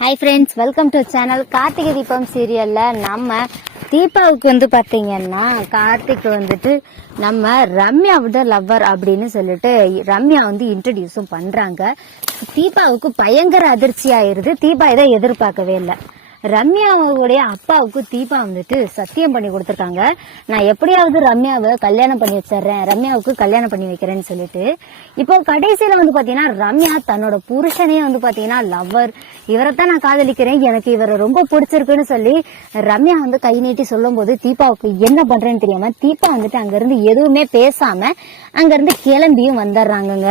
Hi friends welcome to channel Karthigai Deepam சீரியலில் நம்ம தீபாவுக்கு வந்து பார்த்தீங்கன்னா கார்த்திக் வந்துட்டு நம்ம ரம்யா விட லவ்வர் அப்படின்னு சொல்லிட்டு ரம்யா வந்து இன்ட்ரடியூஸும் பண்ணுறாங்க தீபாவுக்கு பயங்கர அதிர்ச்சி ஆயிடுது தீபா இதை எதிர்பார்க்கவே இல்லை. ரம்யாவுடைய அப்பாவுக்கு தீபா வந்துட்டு சத்தியம் பண்ணி கொடுத்துருக்காங்க. நான் எப்படியாவது ரம்யாவை கல்யாணம் பண்ணி வச்சிடுறேன் ரம்யாவுக்கு கல்யாணம் பண்ணி வைக்கிறேன்னு சொல்லிட்டு. இப்போ கடைசியில வந்து பாத்தீங்கன்னா ரம்யா தன்னோட புருஷனே வந்து பாத்தீங்கன்னா லவ்வர் இவரைத்தான் நான் காதலிக்கிறேன் எனக்கு இவரை ரொம்ப பிடிச்சிருக்குன்னு சொல்லி ரம்யா வந்து கை நீட்டி சொல்லும் போது தீபாவுக்கு என்ன பண்றேன்னு தெரியாம தீபா வந்துட்டு அங்க இருந்து எதுவுமே பேசாம அங்க இருந்து கிளம்பியும் வந்துடுறாங்கங்க.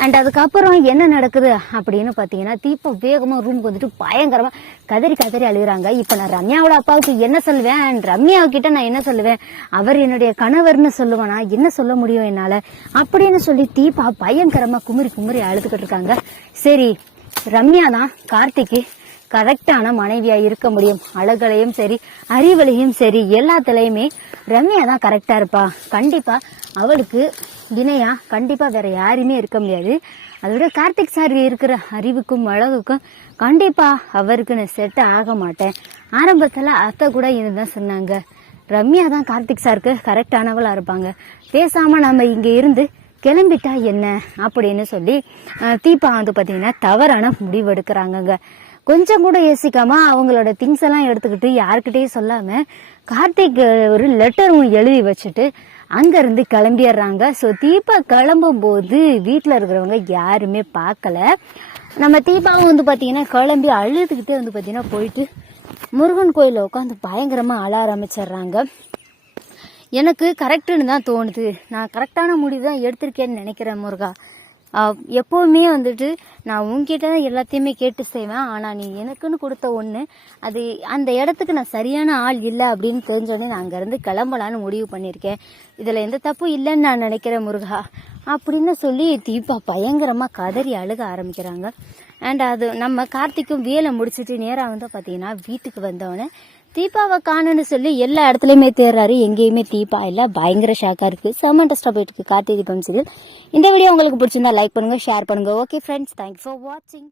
அண்ட் அதுக்கப்புறம் என்ன நடக்குது அப்படின்னு பார்த்தீங்கன்னா தீபா வேகமா ரூமுக்கு வந்துட்டு பயங்கரமா கதறி கதறி அழுகிறாங்க. இப்போ நான் ரம்யாவோட அப்பாவுக்கு என்ன சொல்லுவேன்? அண்ட் ரம்யா கிட்ட நான் என்ன சொல்லுவேன்? அவர் என்னுடைய கணவர்னு சொல்லுவானா? என்ன சொல்ல முடியும் என்னால? அப்படின்னு சொல்லி தீபா பயங்கரமா குமரி குமரி அழுதுகிட்டு இருக்காங்க. சரி ரம்யா தான் கார்த்திக்கு கரெக்டான மனைவியா இருக்க முடியும். அழகுலையும் சரி அறிவலையும் சரி எல்லாத்துலயுமே ரம்யா தான் கரெக்டா இருப்பா. கண்டிப்பா அவளுக்கு வினயா கண்டிப்பாக வேற யாருமே இருக்க முடியாது. அதோட கார்த்திக் சார் இருக்கிற அறிவுக்கும் அழகுக்கும் கண்டிப்பாக அவருக்கு நான் செட் ஆக மாட்டேன். ஆரம்பத்தில் அத்தை கூட இதுதான் சொன்னாங்க. ரம்யா தான் கார்த்திக் சாருக்கு கரெக்டானவளாக இருப்பாங்க. பேசாமல் நம்ம இங்கே இருந்து கிளம்பிட்டா என்ன அப்படின்னு சொல்லி தீபா வந்து பார்த்தீங்கன்னா தவறான முடிவு எடுக்கிறாங்கங்க. கொஞ்சம் கூட யோசிக்காம அவங்களோட திங்ஸ் எல்லாம் எடுத்துக்கிட்டு யாருக்கிட்டையும் சொல்லாம கார்த்திக் ஒரு லெட்டரும் எழுதி வச்சுட்டு அங்க இருந்து கிளம்பிடுறாங்க. ஸோ தீபா கிளம்பும் போது வீட்டில் இருக்கிறவங்க யாருமே பார்க்கல. நம்ம தீபாவும் வந்து பார்த்தீங்கன்னா கிளம்பி அழுதுகிட்டே வந்து பார்த்தீங்கன்னா போயிட்டு முருகன் கோயிலில் உட்காந்து பயங்கரமாக அழ ஆரம்பிச்சிடுறாங்க. எனக்கு கரெக்டுன்னு தான் தோணுது. நான் கரெக்டான முடிவு தான் எடுத்திருக்கேன்னு நினைக்கிறேன் முருகா. எப்போவுமே வந்துட்டு நான் உன்கிட்ட தான் எல்லாத்தையுமே கேட்டு செய்வேன். ஆனால் நீ எனக்குன்னு கொடுத்த ஒன்று அது அந்த இடத்துக்கு நான் சரியான ஆள் இல்லை அப்படின்னு தெரிஞ்சோடனே நான் அங்கேருந்து கிளம்பலான்னு முடிவு பண்ணியிருக்கேன். இதில் எந்த தப்பும் இல்லைன்னு நான் நினைக்கிறேன் முருகா அப்படின்னு சொல்லி தீபா பயங்கரமாக கதறி அழுக ஆரம்பிக்கிறாங்க. அண்ட் அது நம்ம கார்த்திக்கும் வேலை முடிச்சுட்டு நேராக வந்து பார்த்தீங்கன்னா வீட்டுக்கு வந்தவொடனே தீபாவை காணுன்னு சொல்லி எல்லா இடத்துலையுமே தேடுறாரு. எங்கேயுமே தீபா இல்லை. பயங்கர ஷாக்காக இருக்குது செம்ம இன்ட்ரெஸ்டாக போயிட்டு இருக்கு கார்த்திகை தீபம் சீரியல் இந்த வீடியோ உங்களுக்கு பிடிச்சிருந்தா லைக் பண்ணுங்கள் ஷேர் பண்ணுங்க. ஓகே ஃப்ரெண்ட்ஸ் தேங்க்ஸ் ஃபார் வாட்சிங்